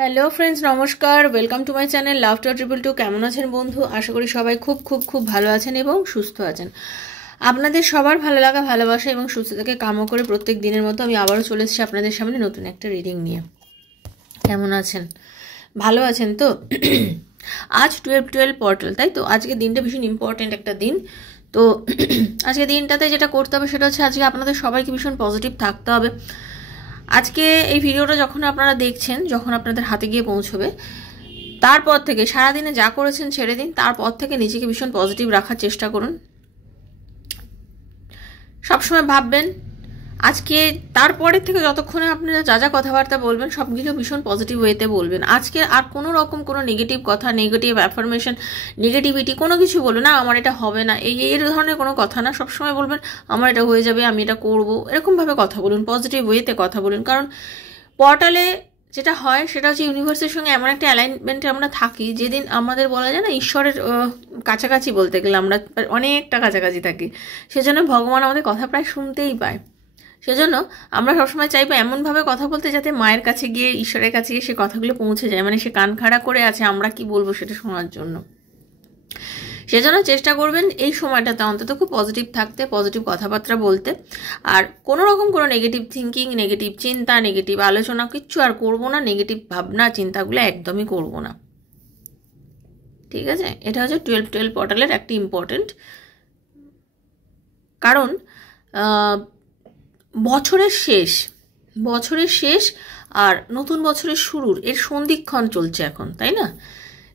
Hello friends, নমস্কার। Welcome to my channel laughter 222। কেমন আছেন বন্ধু? আশা করি সবাই খুব খুব খুব ভালো আছেন এবং সুস্থ আছেন। আপনাদের সবার ভালো লাগা, ভালোবাসা এবং সুস্থতাকে কামনা করে প্রত্যেক দিনের মতো আমি আবারও চলে এসেছি আপনাদের সামনে নতুন একটা রিডিং নিয়ে। কেমন আছেন? ভালো আছেন তো? আজ 12/12 পোর্টাল, তাই তো? আজকে দিনটা ভীষণ ইম্পর্টেন্ট একটা দিন। তো আজকে দিনটাতে যেটা করতে হবে সেটা হচ্ছে আজকে আপনাদের সবাইকে ভীষণ পজিটিভ থাকতে হবে। আজকে এই ভিডিওটা যখন আপনারা দেখছেন, যখন আপনাদের হাতে গিয়ে পৌঁছবে, তারপর থেকে সারাদিনে যা করেছেন ছেড়ে দিন। তারপর থেকে নিজেকে ভীষণ পজিটিভ রাখার চেষ্টা করুন। সবসময় ভাববেন আজকে, তারপরের থেকে যতক্ষণে আপনারা যা যা কথাবার্তা বলবেন সবগুলো ভীষণ পজিটিভ ওয়েতে বলবেন। আজকে আর কোনো রকম কোনো নেগেটিভ কথা, নেগেটিভ অ্যাফার্মেশন, নেগেটিভিটি কোনো কিছু বলবেন না। আমার এটা হবে না, এই ধরনের কোনো কথা না। সবসময় বলবেন আমার এটা হয়ে যাবে, আমি এটা করবো, এরকমভাবে কথা বলুন, পজিটিভ ওয়েতে কথা বলুন। কারণ পোর্টালে যেটা হয় সেটা হচ্ছে ইউনিভার্সের সঙ্গে এমন একটা অ্যালাইনমেন্টে আমরা থাকি, যেদিন আমাদের বলা যায় না ঈশ্বরের কাছাকাছি, বলতে গেলে আমরা অনেকটা কাছাকাছি থাকি। সেজন্য ভগবান আমাদের কথা প্রায় শুনতেই পায়। সেজন্য আমরা সবসময় চাইবো এমনভাবে কথা বলতে যাতে মায়ের কাছে গিয়ে, ঈশ্বরের কাছে গিয়ে সে কথাগুলো পৌঁছে যায়, মানে সে কান খাড়া করে আছে আমরা কি বলবো সেটা শোনার জন্য। সেজন্য চেষ্টা করবেন এই সময়টাতে অন্তত খুব পজিটিভ থাকতে, পজিটিভ কথাবার্তা বলতে। আর কোনো রকম কোনো নেগেটিভ থিঙ্কিং, নেগেটিভ চিন্তা, নেগেটিভ আলোচনা কিচ্ছু আর করবো না। নেগেটিভ ভাবনা চিন্তাগুলো একদমই করবো না, ঠিক আছে? এটা হচ্ছে 12/12 পোর্টালের একটি ইম্পর্টেন্ট কারণ। বছরের শেষ আর নতুন বছরের শুরুর এর সন্ধিক্ষণ চলছে এখন, তাই না?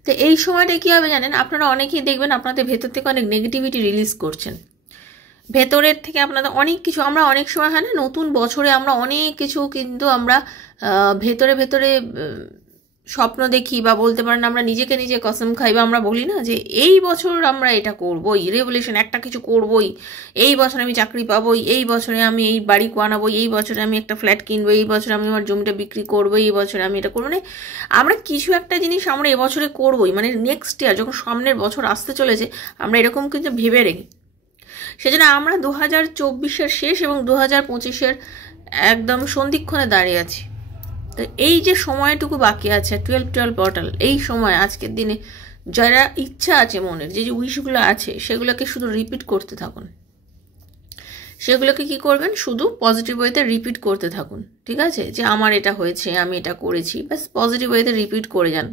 তো এই সময়টা কী হবে জানেন, আপনারা অনেকেই দেখবেন আপনাদের ভেতর থেকে অনেক নেগেটিভিটি রিলিজ করছেন। ভেতরের থেকে আপনাদের অনেক কিছু, আমরা অনেক সময় হয় না, নতুন বছরে আমরা অনেক কিছু কিন্তু আমরা ভেতরে ভেতরে স্বপ্ন দেখি, বা বলতে পারেন আমরা নিজেকে নিজে কসম খাই, বা আমরা বলি না যে এই বছর আমরা এটা করবোই, রেভলিউশন একটা কিছু করবোই, এই বছরে আমি চাকরি পাবোই, এই বছরে আমি এই বাড়ি বানাবো, এই বছরে আমি একটা ফ্ল্যাট কিনবো, এই বছরে আমি আমার জমিটা বিক্রি করবো, এই বছরে আমি এটা করবো। মানে আমরা কিছু একটা জিনিস আমরা এবছরে করবোই, মানে নেক্সট ইয়ার যখন সামনের বছর আসতে চলেছে আমরা এরকম কিন্তু ভেবে রেখি। সেজন্য আমরা 2024-এর শেষ এবং 2025-এর একদম সন্ধিক্ষণে দাঁড়িয়ে আছি। তো এই যে সময়টুকু বাকি আছে 12/12 পোর্টাল, এই সময় আজকের দিনে যারা ইচ্ছা আছে মনের, যে উইশগুলো আছে সেগুলোকে শুধু রিপিট করতে থাকুন। সেগুলোকে কি করবেন, শুধু পজিটিভ ওয়েতে রিপিট করতে থাকুন, ঠিক আছে? যে আমার এটা হয়েছে, আমি এটা করেছি, ব্যাস পজিটিভ ওয়েতে রিপিট করে যান।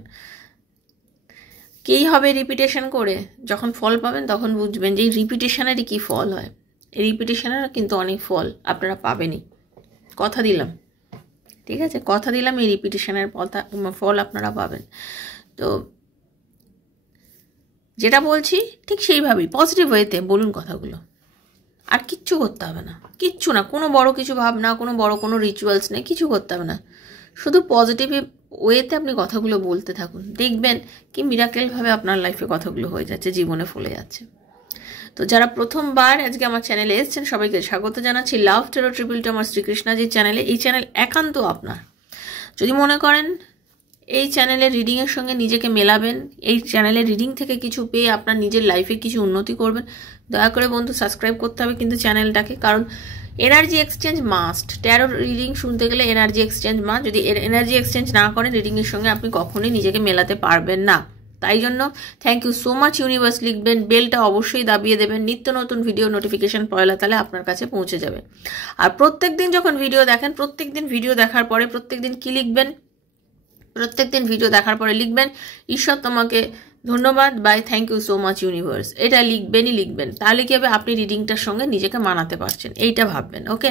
কী হবে রিপিটেশন করে? যখন ফল পাবেন তখন বুঝবেন যে এই রিপিটেশনেরই কী ফল হয়। এই রিপিটেশনের কিন্তু অনেক ফল আপনারা পাবেনই, কথা দিলাম, ঠিক আছে? কথা দিলাম এই রিপিটেশনের ফল আপনারা পাবেন। তো যেটা বলছি ঠিক সেইভাবেই পজিটিভ ওয়েতে বলুন কথাগুলো। আর কিচ্ছু করতে হবে না, কিচ্ছু না, কোনো বড় কিছু ভাবনা, কোনো বড় কোনো রিচুয়ালস নেই, কিছু করতে হবে না। শুধু পজিটিভ ওয়েতে আপনি কথাগুলো বলতে থাকুন, দেখবেন কি মিরাকেলভাবে আপনার লাইফে কথাগুলো হয়ে যাচ্ছে, জীবনে ফলে যাচ্ছে। তো যারা প্রথমবার আজকে আমার চ্যানেলে এসেছেন সবাইকে স্বাগত জানাচ্ছি লাভ টেরো 222 আমার শ্রীকৃষ্ণাজির চ্যানেলে। এই চ্যানেল একান্ত আপনার। যদি মনে করেন এই চ্যানেলের রিডিংয়ের সঙ্গে নিজেকে মেলাবেন, এই চ্যানেলের রিডিং থেকে কিছু পেয়ে আপনার নিজের লাইফে কিছু উন্নতি করবেন, দয়া করে বন্ধু সাবস্ক্রাইব করতে হবে কিন্তু চ্যানেলটাকে। কারণ energy exchange must. Taro reading শুনতে গেলে এনার্জি এক্সচেঞ্জ মাস্ট। যদি এনার্জি এক্সচেঞ্জ না করেন রিডিংয়ের সঙ্গে আপনি কখনোই নিজেকে মেলাতে পারবেন না। তাই জন্য thank you so much universe লিখবেন, বেলটা অবশ্যই দাবিয়ে দেবেন, নিত্য নতুন ভিডিও নোটিফিকেশন পয়লা তাহলে আপনার কাছে পৌঁছে যাবে। আর প্রত্যেক দিন যখন ভিডিও দেখেন, প্রত্যেক দিন ভিডিও দেখার পরে প্রত্যেক দিন কী লিখবেন, প্রত্যেক দিন ভিডিও দেখার পরে লিখবেন ঈশ্বর তোমাকে ধন্যবাদ, bye, thank you so much universe. এটা লিখবেন। তাহলে কি হবে, আপনি রিডিংটার সঙ্গে নিজেকে মানাতে পারছেন, এইটা ভাববেন। ওকে,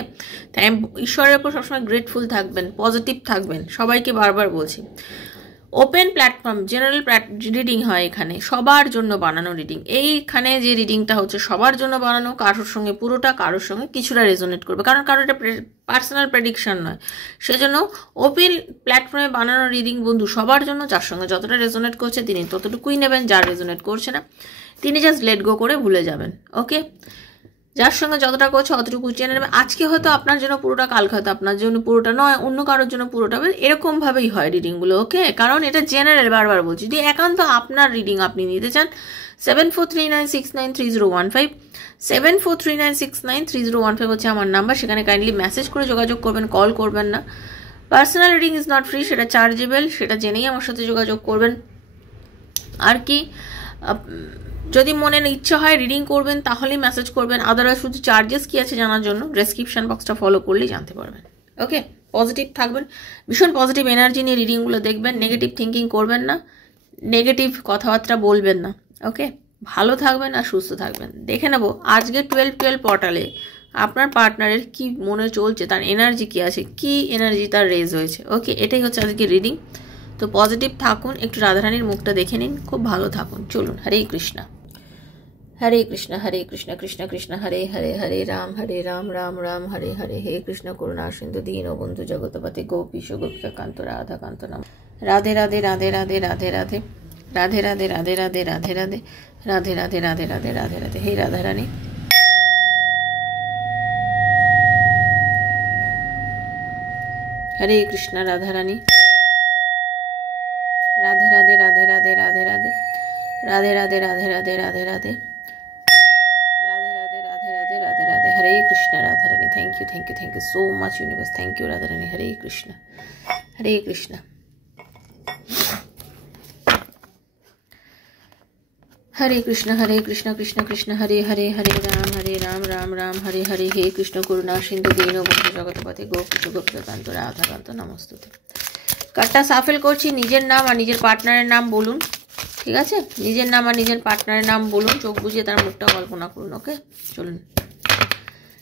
তাই ঈশ্বরের উপর সবসময় গ্রেটফুল থাকবেন, পজিটিভ থাকবেন। সবাইকে বারবার বলছি ওপেন প্ল্যাটফর্ম, জেনারেল রিডিং হয় এখানে, সবার জন্য বানানো রিডিং। এইখানে যে রিডিংটা হচ্ছে সবার জন্য বানানো, কারোর সঙ্গে পুরোটা, কারোর সঙ্গে কিছুটা রেজোনেট করবে, কারণ কারোর এটা পার্সোনাল প্রেডিকশন নয়। সেজন্য ওপেন প্ল্যাটফর্মে বানানো রিডিং বন্ধু সবার জন্য। যার সঙ্গে যতটা রেজোনেট করছে তিনি ততটুকুই নেবেন, যার রেজোনেট করছে না তিনি জাস্ট লেট গো করে ভুলে যাবেন। ওকে, যার সঙ্গে যতটা করছে অতটুকু জেনে নেবে। আজকে হয়তো আপনার জন্য পুরোটা, কালকে হয়তো আপনার জন্য পুরোটা নয়, অন্য কারোর জন্য পুরোটা হবে, এরকমভাবেই হয় রিডিংগুলো। ওকে, কারণ এটা জেনারেল, বারবার বলছি। যদি একান্ত আপনার রিডিং আপনি নিতে চান 7439693015, 7439693015 হচ্ছে আমার নাম্বার। সেখানে কাইন্ডলি মেসেজ করে যোগাযোগ করবেন, কল করবেন না। Personal reading is not free, সেটা চার্জেবল, সেটা জেনেই আমার সাথে যোগাযোগ করবেন। আর কি যদি মনের ইচ্ছা হয় রিডিং করবেন তাহলেই মেসেজ করবেন, আদারওয়াইজ শুধু চার্জেস কী আছে জানার জন্য ডেসক্রিপশন বক্সটা ফলো করলেই জানতে পারবেন। ওকে, পজিটিভ থাকবেন, ভীষণ পজিটিভ এনার্জি নিয়ে রিডিংগুলো দেখবেন, নেগেটিভ থিঙ্কিং করবেন না, নেগেটিভ কথাবার্তা বলবেন না। ওকে, ভালো থাকবেন আর সুস্থ থাকবেন। দেখে নেব আজকে 12-12 পোর্টালে আপনার পার্টনারের কি মনে চলছে, তার এনার্জি কি আছে, কি এনার্জি তার রেজ হয়েছে। ওকে, এটাই হচ্ছে আজকে রিডিং। তো পজিটিভ থাকুন, একটু রাধারানীর মুখটা দেখে নিন, খুব ভালো থাকুন। চলুন, হরে কৃষ্ণা হরে কৃষ্ণ হরে কৃষ্ণ কৃষ্ণ কৃষ্ণ হরে হরে, হরে রাম রাম রাম হরে হরে, হে কৃষ্ণ করুণা সিন্ধু দীনবন্ধু জগৎপতি গোপীশ গোপিকা কান্ত রাধা কান্ত নাম। রাধে রাধে রাধে রাধে রাধে রাধে রাধে রাধে রাধে রাধে রাধে রাধে রাধে রাধে রাধে রাধে রাধে রাধে। হে Radharani, Hare Krishna Radharani, Radhe Radhe Radhe Radhe Radhe Radhe Radhe Radhe Radhe Radhe Radhe Radhe Radhe Radhe. Hare Krishna Radharani, thank you so much universe, thank you Radharani. Hare Krishna Hare Krishna Hare Krishna Krishna Krishna Hare Hare, Hare Ram Ram Hare Hare, হে কৃষ্ণ করুণা সিন্ধু দীনবন্ধু জগৎপতি গোপীশ গোপিকা কান্ত রাধা কান্ত নমস্তুতে। কার্ডটা সাফেল করছি, নিজের নাম আর নিজের পার্টনারের নাম বলুন, ঠিক আছে? নিজের নাম আর নিজের পার্টনারের নাম বলুন, চোখ বুঝিয়ে তার মুখটা কল্পনা করুন। ওকে, চলুন।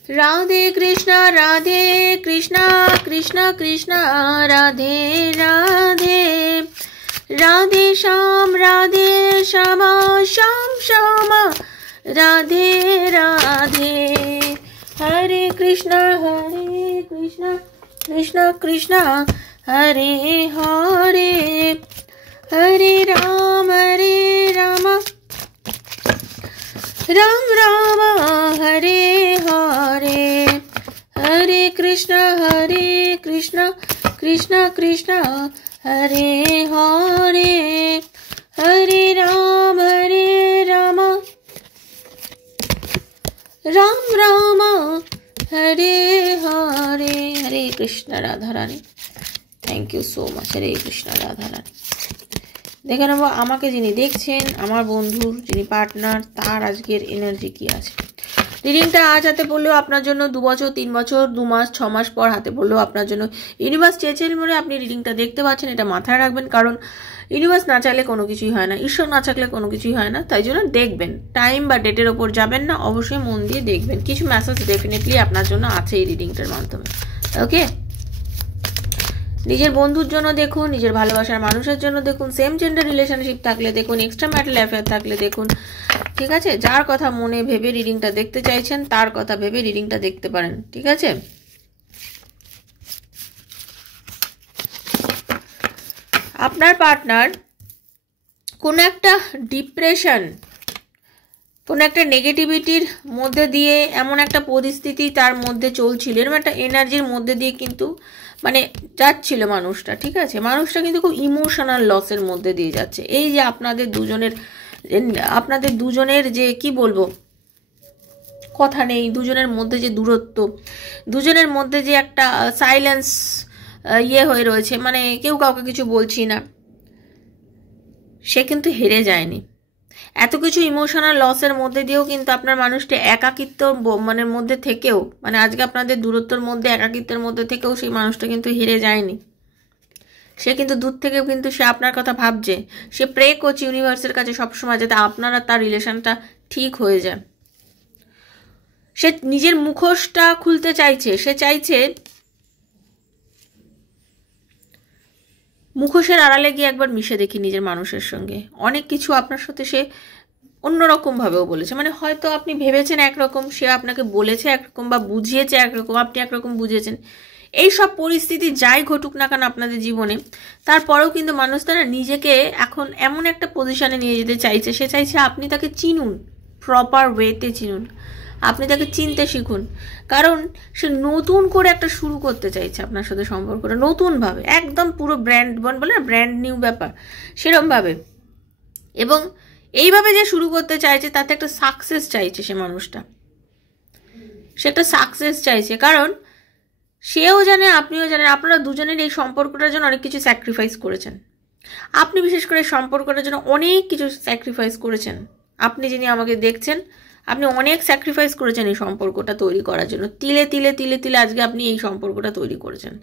Radhe Krishna Krishna Krishna Radhe Radhe, Radhe Shyam Shyam Shyam Radhe Radhe, Hare Krishna Krishna Krishna Hare Hare, Hare Ram Ram Ram Hare Hare, Hare Krishna Krishna Krishna Hare Hare, Hare Ram Ram Ram Hare Hare. Hare Krishna Radharani, thank you so much. Hare Krishna Radharani. দেখে নেব আমাকে যিনি দেখছেন, আমার বন্ধুর যিনি পার্টনার, তার আজকের এনার্জি কি আছে। রিডিংটা আজ হাতে পড়লেও আপনার জন্য 2 বছর 3 বছর 2 মাস 6 মাস পর হাতে পড়লেও আপনার জন্য ইউনিভার্স চেয়েছেন বলে আপনি রিডিংটা দেখতে পাচ্ছেন, এটা মাথায় রাখবেন। কারণ ইউনিভার্স না চাইলে কোনো কিছুই হয় না, ঈশ্বর না চাইলে কোনো কিছুই হয় না। তাই জন্য দেখবেন, টাইম বা ডেটের ওপর যাবেন না, অবশ্যই মন দিয়ে দেখবেন। কিছু মেসেজ ডেফিনেটলি আপনার জন্য আছে এই রিডিংটার মাধ্যমে। ওকে, নিজের বন্ধুর জন্য দেখুন, নিজের ভালোবাসার মানুষের জন্য দেখুন, সেম জেন্ডার রিলেশনশিপ থাকলে দেখুন, এক্সট্রা ম্যারিটাল অ্যাফেয়ার থাকলে দেখুন, ঠিক আছে? যার কথা মনে ভেবে রিডিংটা দেখতে চাইছেন তার কথা ভেবে রিডিংটা দেখতে পারেন, ঠিক আছে? আপনার পার্টনার কোনো একটা ডিপ্রেশন, কোনো একটা নেগেটিভিটির মধ্যে দিয়ে, এমন একটা পরিস্থিতি তার মধ্যে চলছিল, এরকম একটা এনার্জির মধ্যে দিয়ে কিন্তু মানে যাচ্ছিল মানুষটা, ঠিক আছে? মানুষটা কিন্তু খুব ইমোশনাল লসের মধ্যে দিয়ে যাচ্ছে। এই যে আপনাদের দুজনের যে কি বলবো কথা নেই, দুজনের মধ্যে যে দূরত্ব, দুজনের মধ্যে যে একটা সাইলেন্স হয়ে রয়েছে, মানে কেউ কাউকে কিছু বলছি না, সে কিন্তু হেরে যায়নি। এত কিছু ইমোশনাল লসের মধ্যে দিয়েও কিন্তু আপনার মানুষটা একাকিত্ব মানে মধ্যে থেকেও, মানে আজকে আপনাদের দূরত্বের মধ্যে একাকিত্বের মধ্যে থেকেও সেই মানুষটা কিন্তু হেরে যায়নি। সে কিন্তু দূর থেকেও কিন্তু সে আপনার কথা ভাবছে, সে প্রে করছে ইউনিভার্সের কাছে সবসময় যাতে আপনারা তার রিলেশনটা ঠিক হয়ে যায়। সে নিজের মুখোশটা খুলতে চাইছে, সে চাইছে মুখোশের আড়ালে গিয়ে একবার মিশে দেখি নিজের মানুষের সঙ্গে। অনেক কিছু আপনার সাথে সে অন্যরকমভাবেও বলেছে, মানে হয়তো আপনি ভেবেছেন একরকম, সে আপনাকে বলেছে একরকম বা বুঝিয়েছে একরকম, আপনি একরকম বুঝেছেন। এই সব পরিস্থিতি যাই ঘটুক না কেন আপনাদের জীবনে, তারপরেও কিন্তু মানুষ তারা নিজেকে এখন এমন একটা পজিশনে নিয়ে যেতে চাইছে, সে চাইছে আপনি তাকে চিনুন, প্রপার ওয়েতে চিনুন, আপনি তাকে চিনতে শিখুন। কারণ সে নতুন করে একটা শুরু করতে চাইছে আপনার সাথে সম্পর্কটা, নতুনভাবে, একদম পুরো বলে না ব্র্যান্ড নিউ ব্যাপার, সেরমভাবে। এবং এইভাবে যে শুরু করতে চাইছে তাতে একটা সাকসেস চাইছে সে মানুষটা, সে একটা সাকসেস চাইছে। কারণ সেও জানে, আপনিও জানেন, আপনারা দুজনের এই সম্পর্কটার জন্য অনেক কিছু স্যাক্রিফাইস করেছেন। আপনি বিশেষ করে সম্পর্কটার জন্য অনেক কিছু স্যাক্রিফাইস করেছেন। আপনি যিনি আমাকে দেখছেন, আপনি অনেক স্যাক্রিফাইস করেছেন এই সম্পর্কটা তৈরি করার জন্য। তিলে তিলে তিলে তিলে আজকে আপনি এই সম্পর্কটা তৈরি করেছেন।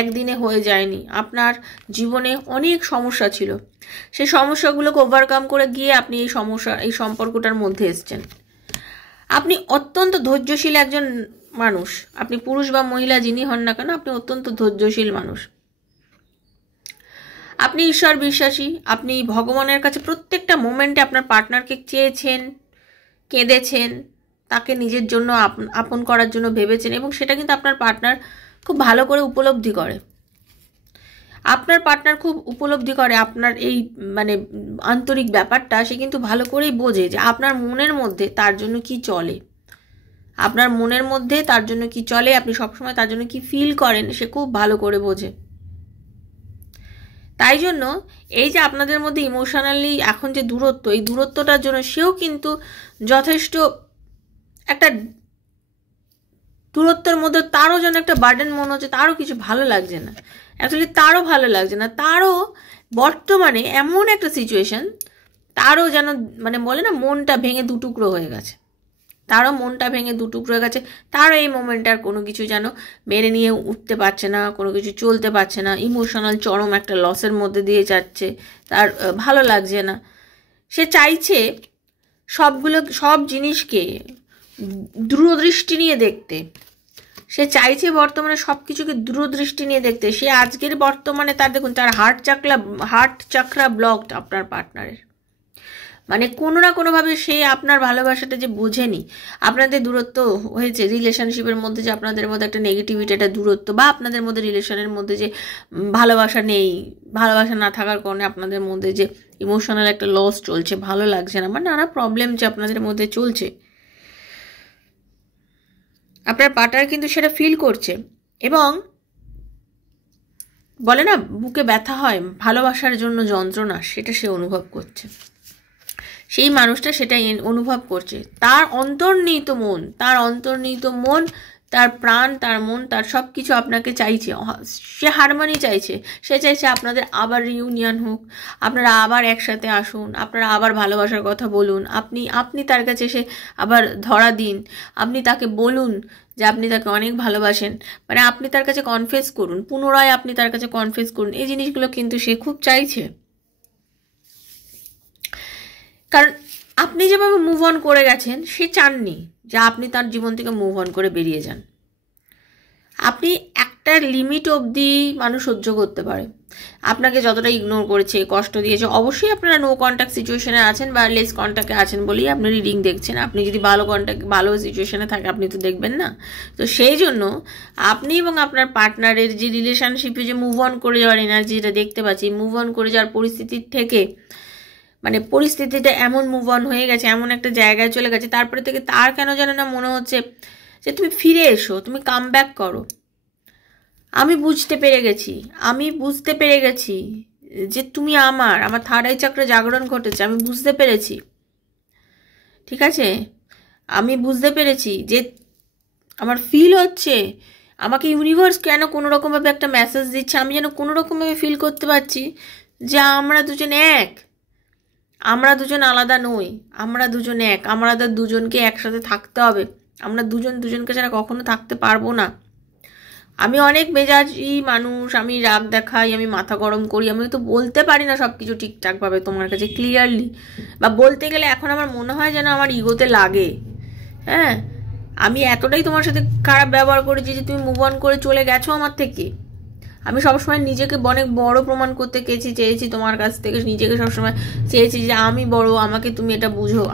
একদিনে হয়ে যায়নি। আপনার জীবনে অনেক সমস্যা ছিল, সেই সমস্যাগুলোকে ওভারকাম করে গিয়ে আপনি এই সম্পর্কটার মধ্যে এসেছেন। আপনি অত্যন্ত ধৈর্যশীল একজন মানুষ। আপনি পুরুষ বা মহিলা যিনি হন না কেন, আপনি অত্যন্ত ধৈর্যশীল মানুষ। আপনি ঈশ্বর বিশ্বাসী। আপনি ভগবানের কাছে প্রত্যেকটা মোমেন্টে আপনার পার্টনারকে চেয়েছেন, কেঁদেছেন, তাকে নিজের জন্য আপন করার জন্য ভেবেছেন, এবং সেটা কিন্তু আপনার পার্টনার খুব ভালো করে উপলব্ধি করে। আপনার পার্টনার খুব উপলব্ধি করে আপনার এই মানে আন্তরিক ব্যাপারটা। সে কিন্তু ভালো করেই বোঝে যে আপনার মনের মধ্যে তার জন্য কি চলে, আপনার মনের মধ্যে তার জন্য কি চলে, আপনি সবসময় তার জন্য কি ফিল করেন, সে খুব ভালো করে বোঝে। তাই জন্য এই যে আপনাদের মধ্যে ইমোশনালি এখন যে দূরত্ব, এই দূরত্বটার জন্য সেও কিন্তু যথেষ্ট একটা দূরত্বের মধ্যে তারও যেন একটা বার্ডেন মনে হচ্ছে, তারও কিছু ভালো লাগছে না। অ্যাকচুয়ালি তারও ভালো লাগছে না, তারও বর্তমানে এমন একটা সিচুয়েশন, তারও যেন মানে বলে না মনটা ভেঙে দুটুকরো হয়ে গেছে, তারও মনটা ভেঙে দুটুকরো হয়ে গেছে। তারও এই মোমেন্টে আর কোনো কিছু যেন মেনে নিয়ে উঠতে পারছে না, কোনো কিছু চলতে পারছে না, ইমোশনাল চরম একটা লসের মধ্যে দিয়ে যাচ্ছে, তার ভালো লাগছে না। সে চাইছে সব জিনিসকে দূরদৃষ্টি নিয়ে দেখতে। সে চাইছে বর্তমানে সব কিছুকে দূরদৃষ্টি নিয়ে দেখতে। সে আজকের বর্তমানে তার দেখুন, তার হার্ট চাকরা ব্লকড আপনার পার্টনারের। মানে কোনো না কোনোভাবে সে আপনার ভালোবাসাটা যে বোঝেনি, আপনাদের দূরত্ব হয়েছে রিলেশনশিপের মধ্যে, যে আপনাদের মধ্যে একটা নেগেটিভিটি, একটা দূরত্ব, বা আপনাদের মধ্যে রিলেশনের মধ্যে যে ভালোবাসা নেই, ভালোবাসা না থাকার কারণে আপনাদের মধ্যে যে ইমোশনাল একটা লস চলছে, ভালো লাগছে না, মানে নানা প্রবলেম যে আপনাদের মধ্যে চলছে, আপনার পার্টনার কিন্তু সেটা ফিল করছে। এবং বলে না বুকে ব্যথা হয়, ভালোবাসার জন্য যন্ত্রণা, সেটা সে অনুভব করছে। সেই মানুষটা সেটা অনুভব করছে। তার অন্তর্নিহিত মন, তার প্রাণ, তার মন, তার সব কিছু আপনাকে চাইছে। সে হারমানি চাইছে। সে চাইছে আপনাদের আবার রিউনিয়ন হোক, আপনারা আবার একসাথে আসুন, আপনারা আবার ভালোবাসার কথা বলুন, আপনি তার কাছে এসে আবার ধরা দিন, আপনি তাকে বলুন যে আপনি তাকে অনেক ভালোবাসেন, মানে আপনি তার কাছে কনফেস করুন, পুনরায় আপনি তার কাছে কনফেস করুন। এই জিনিসগুলো কিন্তু সে খুব চাইছে। কারণ আপনি যেভাবে মুভ অন করে গেছেন, সে চাননি যে আপনি তার জীবন থেকে মুভ অন করে বেরিয়ে যান। আপনি একটা লিমিট অবধি মানুষ সহ্য করতে পারে। আপনাকে যতটা ইগনোর করেছে, কষ্ট দিয়েছে, অবশ্যই আপনারা নো কন্ট্যাক্ট সিচুয়েশনে আছেন বা লেস কন্ট্যাক্টে আছেন বলেই আপনি রিডিং দেখছেন। আপনি যদি ভালো সিচুয়েশনে থাকে, আপনি তো দেখবেন না। তো সেই জন্য আপনি এবং আপনার পার্টনারের যে রিলেশনশিপে যে মুভ অন করে যাওয়ার এনার্জিটা দেখতে পাচ্ছি, মুভ অন করে যাওয়ার পরিস্থিতির থেকে, মানে পরিস্থিতিটা এমন মুভ অন হয়ে গেছে, এমন একটা জায়গায় চলে গেছে, তারপরে থেকে তার কেন যেন না মনে হচ্ছে যে তুমি ফিরে এসো, তুমি কাম ব্যাক করো। আমি বুঝতে পেরে গেছি যে তুমি আমার থার্ড আই চক্রে জাগরণ ঘটেছে, আমি বুঝতে পেরেছি। ঠিক আছে, আমি বুঝতে পেরেছি যে আমার ফিল হচ্ছে, আমাকে ইউনিভার্স কেন কোনো রকমভাবে একটা মেসেজ দিচ্ছে, আমি যেন কোনো রকমভাবে ফিল করতে পারছি যে আমরা দুজন এক, আমরা দুজন আলাদা নই, আমরা দুজন এক, আমাদের দুজনকে একসাথে থাকতে হবে, আমরা দুজনকে ছাড়া কখনো থাকতে পারবো না। আমি অনেক মেজাজি মানুষ, আমি রাগ দেখাই, আমি মাথা গরম করি, আমি তো বলতে পারি না সব কিছু ঠিকঠাকভাবে তোমার কাছে ক্লিয়ারলি, বা বলতে গেলে এখন আমার মনে হয় যেন আমার ইগোতে লাগে। হ্যাঁ, আমি এতটাই তোমার সাথে খারাপ ব্যবহার করেছি যে তুমি মুভ অন করে চলে গেছো আমার থেকে। আমি সবসময় নিজেকে অনেক বড় প্রমাণ করতে চেয়েছি তোমার কাছ থেকে, নিজেকে সবসময় চেয়েছি যে আমি বড়, আমাকে তুমি এটা বুঝো,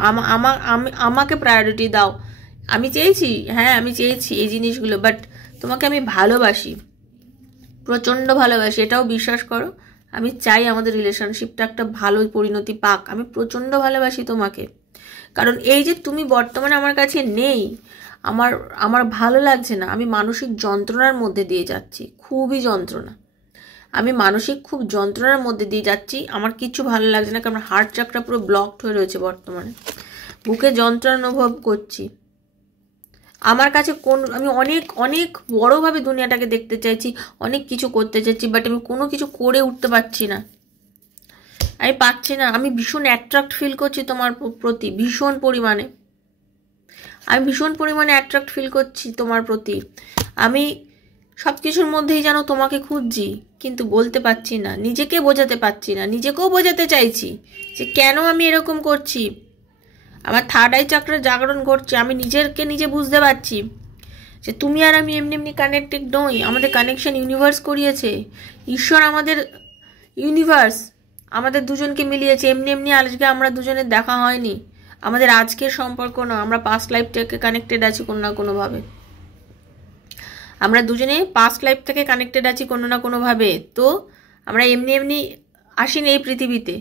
আমাকে প্রায়োরিটি দাও। আমি চেয়েছি, হ্যাঁ আমি চেয়েছি এই জিনিসগুলো, বাট তোমাকে আমি ভালোবাসি, প্রচণ্ড ভালোবাসি, এটাও বিশ্বাস করো। আমি চাই আমাদের রিলেশনশিপটা একটা ভালো পরিণতি পাক। আমি প্রচণ্ড ভালোবাসি তোমাকে, কারণ এই যে তুমি বর্তমানে আমার কাছে নেই, আমার ভালো লাগছে না। আমি মানসিক যন্ত্রণার মধ্যে দিয়ে যাচ্ছি, খুবই যন্ত্রণা, আমি মানসিক খুব যন্ত্রণার মধ্যে দিয়ে যাচ্ছি। আমার কিছু ভালো লাগছে না, কারণ হার্ট চাকরা পুরো ব্লকড হয়ে রয়েছে বর্তমানে, বুকে যন্ত্রণা অনুভব করছি। আমার কাছে আমি অনেক অনেক বড়োভাবে দুনিয়াটাকে দেখতে চাইছি, অনেক কিছু করতে চাইছি, বাট আমি কোনো কিছু করে উঠতে পারছি না, আমি পাচ্ছি না। আমি ভীষণ অ্যাট্রাক্ট ফিল করছি তোমার প্রতি, ভীষণ পরিমাণে আমি ভীষণ পরিমাণে অ্যাট্রাক্ট ফিল করছি তোমার প্রতি। আমি সব কিছুর মধ্যেই যেন তোমাকে খুঁজছি, কিন্তু বলতে পারছি না, নিজেকে বোঝাতে পারছি না, নিজেকেও বোঝাতে চাইছি যে কেন আমি এরকম করছি। আমার থার্ড আই চাকরার জাগরণ ঘটছে, আমি নিজেকে নিজে বুঝতে পারছি যে তুমি আর আমি এমনি এমনি কানেক্টেড নই, আমাদের কানেকশন ইউনিভার্স করিয়েছে, ঈশ্বর আমাদের ইউনিভার্স আমাদের দুজনকে মিলিয়েছে। এমনি এমনি আজকে আমরা দুজনের দেখা হয়নি, আমাদের আজকের সম্পর্ক না, আমরা পাস্ট লাইফ থেকে কানেক্টেড আছি কোনো না কোনোভাবে, আমরা দুজনে পাস্ট লাইফ থেকে কানেক্টেড আছি কোনো না কোনোভাবে। তো আমরা এমনি এমনি আসিনি এই পৃথিবীতে।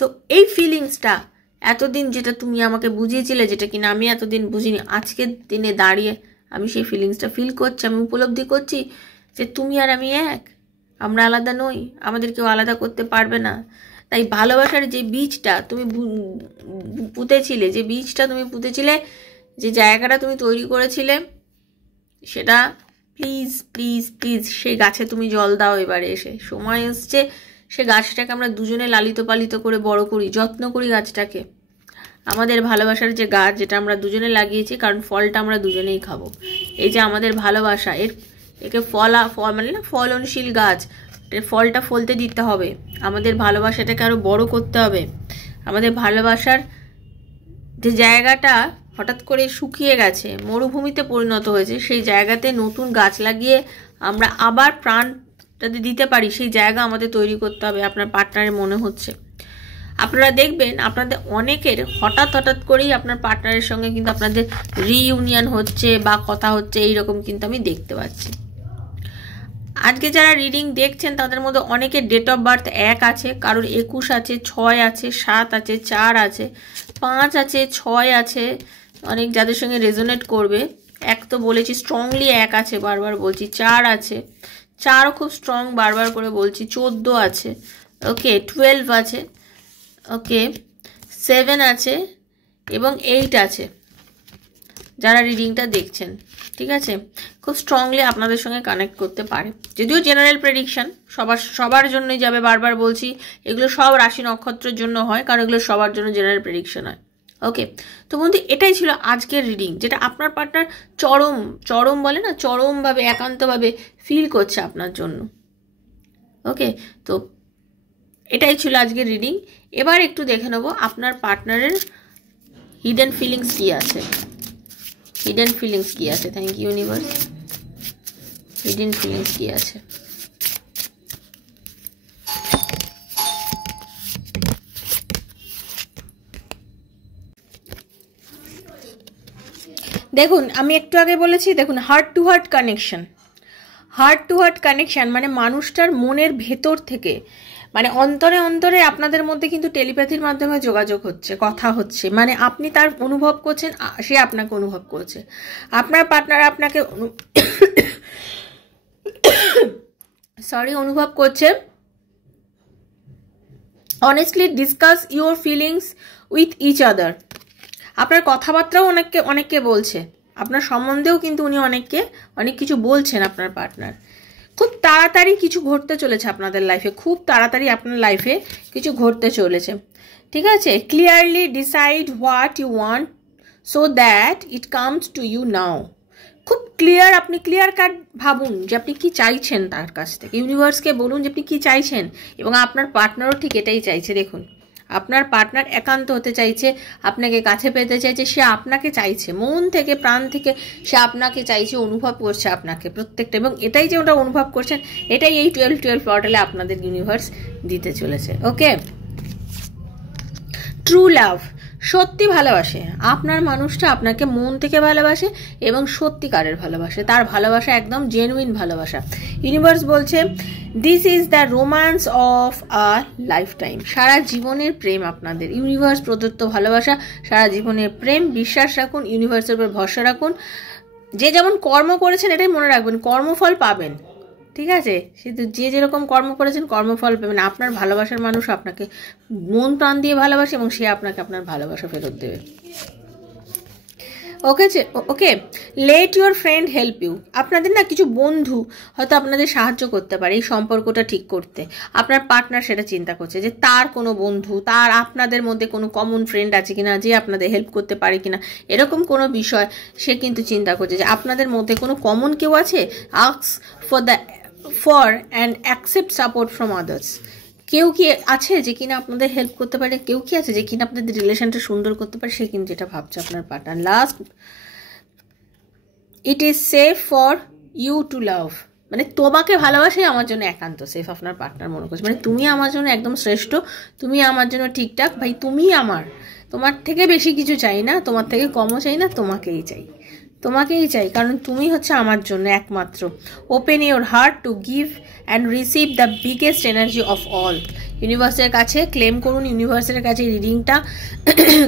তো এই ফিলিংসটা এতদিন যেটা তুমি আমাকে বুঝিয়েছিলে, যেটা কিনা আমি এতদিন বুঝিনি, আজকের দিনে দাঁড়িয়ে আমি সেই ফিলিংসটা ফিল করছি, আমি উপলব্ধি করছি যে তুমি আর আমি এক, আমরা আলাদা নই, আমাদের কেউ আলাদা করতে পারবে না। তাই ভালোবাসার যে বীজটা তুমি পুঁতেছিলে, যে বীজটা তুমি পুঁতেছিলে, যে জায়গাটা তুমি তৈরি করেছিলে, সেটা প্লিজ প্লিজ প্লিজ সেই গাছে তুমি জল দাও। এবারে এসে সময় এসছে সে গাছটাকে আমরা দুজনে লালিত পালিত করে বড় করি, যত্ন করি গাছটাকে। আমাদের ভালোবাসার যে গাছ, যেটা আমরা দুজনে লাগিয়েছি, কারণ ফলটা আমরা দুজনেই খাবো। এই যে আমাদের ভালোবাসা, একে মানে না ফলনশীল গাছ, ফলটা ফলতে দিতে হবে, আমাদের ভালোবাসাটাকে আরো বড় করতে হবে। আমাদের ভালোবাসার যে জায়গাটা হঠাৎ করে শুকিয়ে গেছে, মরুভূমিতে পরিণত হয়েছে, সেই জায়গাতে নতুন গাছ লাগিয়ে আমরা আবার প্রাণ যাতে দিতে পারি, সেই জায়গা আমাদের তৈরি করতে হবে। আপনার পার্টনারের মনে হচ্ছে, আপনারা দেখবেন আপনাদের অনেকের হঠাৎ হঠাৎ করেই আপনার পার্টনারের সঙ্গে কিন্তু আপনাদের রিইউনিয়ন হচ্ছে বা কথা হচ্ছে, এইরকম কিন্তু আমি দেখতে পাচ্ছি। আজকে যারা রিডিং দেখছেন তাদের মধ্যে অনেকের ডেট অফ বার্থ 1 আছে, কারোর 21 আছে, 6 আছে, 7 আছে, 4 আছে, 5 আছে, 6 আছে, অনেক যাদের সঙ্গে রেজোনেট করবে। 1 তো বলেছি স্ট্রংলি, 1 আছে বারবার বলছি, 4 আছে, 4ও খুব স্ট্রং বারবার করে বলছি, 14 আছে, ওকে, 12 আছে, ওকে, 7 আছে এবং 8 আছে। যারা রিডিংটা দেখছেন, ঠিক আছে, খুব স্ট্রংলি আপনাদের সঙ্গে কানেক্ট করতে পারে। যদিও জেনারেল প্রেডিকশন সবার জন্যই যাবে, বারবার বলছি এগুলো সব রাশি নক্ষত্রের জন্য হয়, কারণ এগুলো সবার জন্য জেনারেল প্রেডিকশন হয়। ওকে, তো বন্ধু এটাই ছিল আজকের রিডিং, যেটা আপনার পার্টনার চরম বলে না, চরমভাবে একান্তভাবে ফিল করছে আপনার জন্য। ওকে, তো এটাই ছিল আজকের রিডিং। এবার একটু দেখে নেবো আপনার পার্টনারের হিডেন ফিলিংস কি আছে। হিডেন ফিলিংস কি আছে? Thank you universe. Hidden feelings কি আছে? দেখুন, আমি একটু আগে বলেছি, দেখুন, heart to heart connection. Heart to heart connection মানে মানুষটার মনের ভেতর থেকে, মানে অন্তরে অন্তরে আপনাদের মধ্যে কিন্তু টেলিপ্যাথির মাধ্যমে যোগাযোগ হচ্ছে, কথা হচ্ছে, মানে আপনি তার অনুভব করছেন, সে আপনাকে অনুভব করছে, আপনার পার্টনার আপনাকে অনুভব করছে। Honestly discuss your feelings with each other. আপনার কথাবার্তাও অনেককে বলছে, আপনার সম্বন্ধেও কিন্তু উনি অনেক কিছু বলছেন। আপনার পার্টনার খুব তাড়াতাড়ি কিছু ঘটতে চলেছে আপনাদের লাইফে, খুব তাড়াতাড়ি আপনার লাইফে কিছু ঘটতে চলেছে, ঠিক আছে। Clearly decide what you want so that it comes to you now. খুব ক্লিয়ার, আপনি ক্লিয়ার কাট ভাবুন যে আপনি কি চাইছেন তার কাছ থেকে। ইউনিভার্সকে বলুন যে আপনি কি চাইছেন, এবং আপনার পার্টনারও ঠিক এটাই চাইছে। দেখুন, আপনার পার্টনার একান্ত হতে চাইছে, আপনাকে কাছে পেতে চাইছে, সে আপনাকে চাইছে মন থেকে, প্রাণ থেকে সে আপনাকে চাইছে, অনুভব করছে আপনাকে প্রত্যেকটা, এবং এটাই যে ওটা অনুভব করছেন, এটাই এই 12-12 পোর্টালে আপনাদের ইউনিভার্স দিতে চলেছে। ওকে, ট্রু লাভ, সত্যি ভালোবাসে আপনার মানুষটা, আপনাকে মন থেকে ভালোবাসে এবং সত্যিকারের ভালোবাসে, তার ভালোবাসা একদম জেনুইন ভালোবাসা। ইউনিভার্স বলছে this is the romance of a lifetime. সারা জীবনের প্রেম আপনাদের, ইউনিভার্স প্রদত্ত ভালোবাসা, সারা জীবনের প্রেম। বিশ্বাস রাখুন, ইউনিভার্সের উপর ভরসা রাখুন। যে যেমন কর্ম করেছেন এটাই মনে রাখবেন, কর্মফল পাবেন, ঠিক আছে। কিন্তু যে যেরকম কর্ম করেছেন কর্মফল পাবেন। আপনার ভালোবাসার মানুষ আপনাকে মন প্রাণ দিয়ে ভালোবাসে এবং সে আপনাকে আপনার ভালোবাসা ফেরত দেবে। Okay okay, let your friend help you. আপনাদের না কিছু বন্ধু হয়তো আপনাদের সাহায্য করতে পারে এই সম্পর্কটা ঠিক করতে। আপনার পার্টনার সেটা চিন্তা করছে যে তার কোনো বন্ধু, তার আপনাদের মধ্যে কোনো কমন ফ্রেন্ড আছে কিনা যে আপনাদের হেল্প করতে পারে কিনা, এরকম কোনো বিষয় সে কিন্তু চিন্তা করছে যে আপনাদের মধ্যে কোনো কমন কেউ আছে। Ask for and accept support from others. কেউ কি আছে যে কিনা আপনাদের হেল্প করতে পারে, কেউ কি আছে যে কিনা আপনাদের রিলেশনটা সুন্দর করতে পারে, সে কিন্তু যেটা ভাবছে আপনার partner. Last, it is safe for you to love. মানে তোমাকে ভালোবাসাই আমার জন্য একান্ত সেফ, আপনার পার্টনার মনে করছে। মানে তুমি আমার জন্য একদম শ্রেষ্ঠ, তুমি আমার জন্য ঠিকঠাক, ভাই তুমি আমার, তোমার থেকে বেশি কিছু চাই না, তোমার থেকে কমও চাই না, তোমাকেই চাই, তোমাকেই চাই, কারণ তুমি হচ্ছে আমার জন্য একমাত্র। Open your heart to give and receive the biggest energy of all. ইউনিভার্সের কাছে ক্লেম করুন, ইউনিভার্সের কাছে রিডিংটা,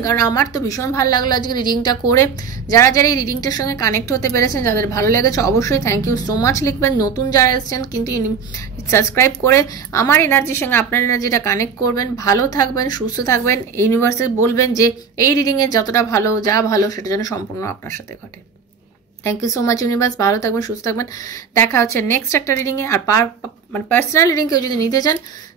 কারণ আমার তো ভীষণ ভালো লাগলো আজকে রিডিংটা করে। যারা যারা এই রিডিংটার সঙ্গে কানেক্ট হতে পেরেছেন, যাদের ভালো লেগেছে, অবশ্যই থ্যাংক ইউ সো মাচ লিখবেন। নতুন যারা এসেছেন কিন্তু সাবস্ক্রাইব করে আমার এনার্জির সঙ্গে আপনার এনার্জিটা কানেক্ট করবেন। ভালো থাকবেন, সুস্থ থাকবেন, ইউনিভার্সে বলবেন যে এই রিডিংয়ের যতটা ভালো, যা ভালো সেটা যেন সম্পূর্ণ আপনার সাথে ঘটে। Thank you so much universe, ভালো থাকবেন, সুস্থ থাকবেন। দেখা হচ্ছে নেক্সট একটা রিডিংয়ে। আর মানে পার্সোনাল রিডিং কেউ যদি নিতে চান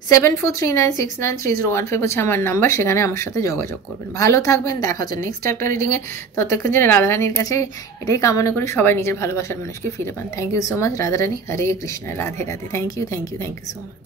7439693015 হচ্ছে আমার নাম্বার, সেখানে আমার সাথে যোগাযোগ করবেন। ভালো থাকবেন, দেখা হচ্ছে নেক্সট একটা রিডিংয়ে। ততক্ষণ যে রাধারানীর কাছে এটাই কামনা করি সবাই নিজের ভালোবাসার মানুষকে ফিরে পান। Thank you so much Radharani. Hare Krishna, Radhe Radhe. Thank you so much.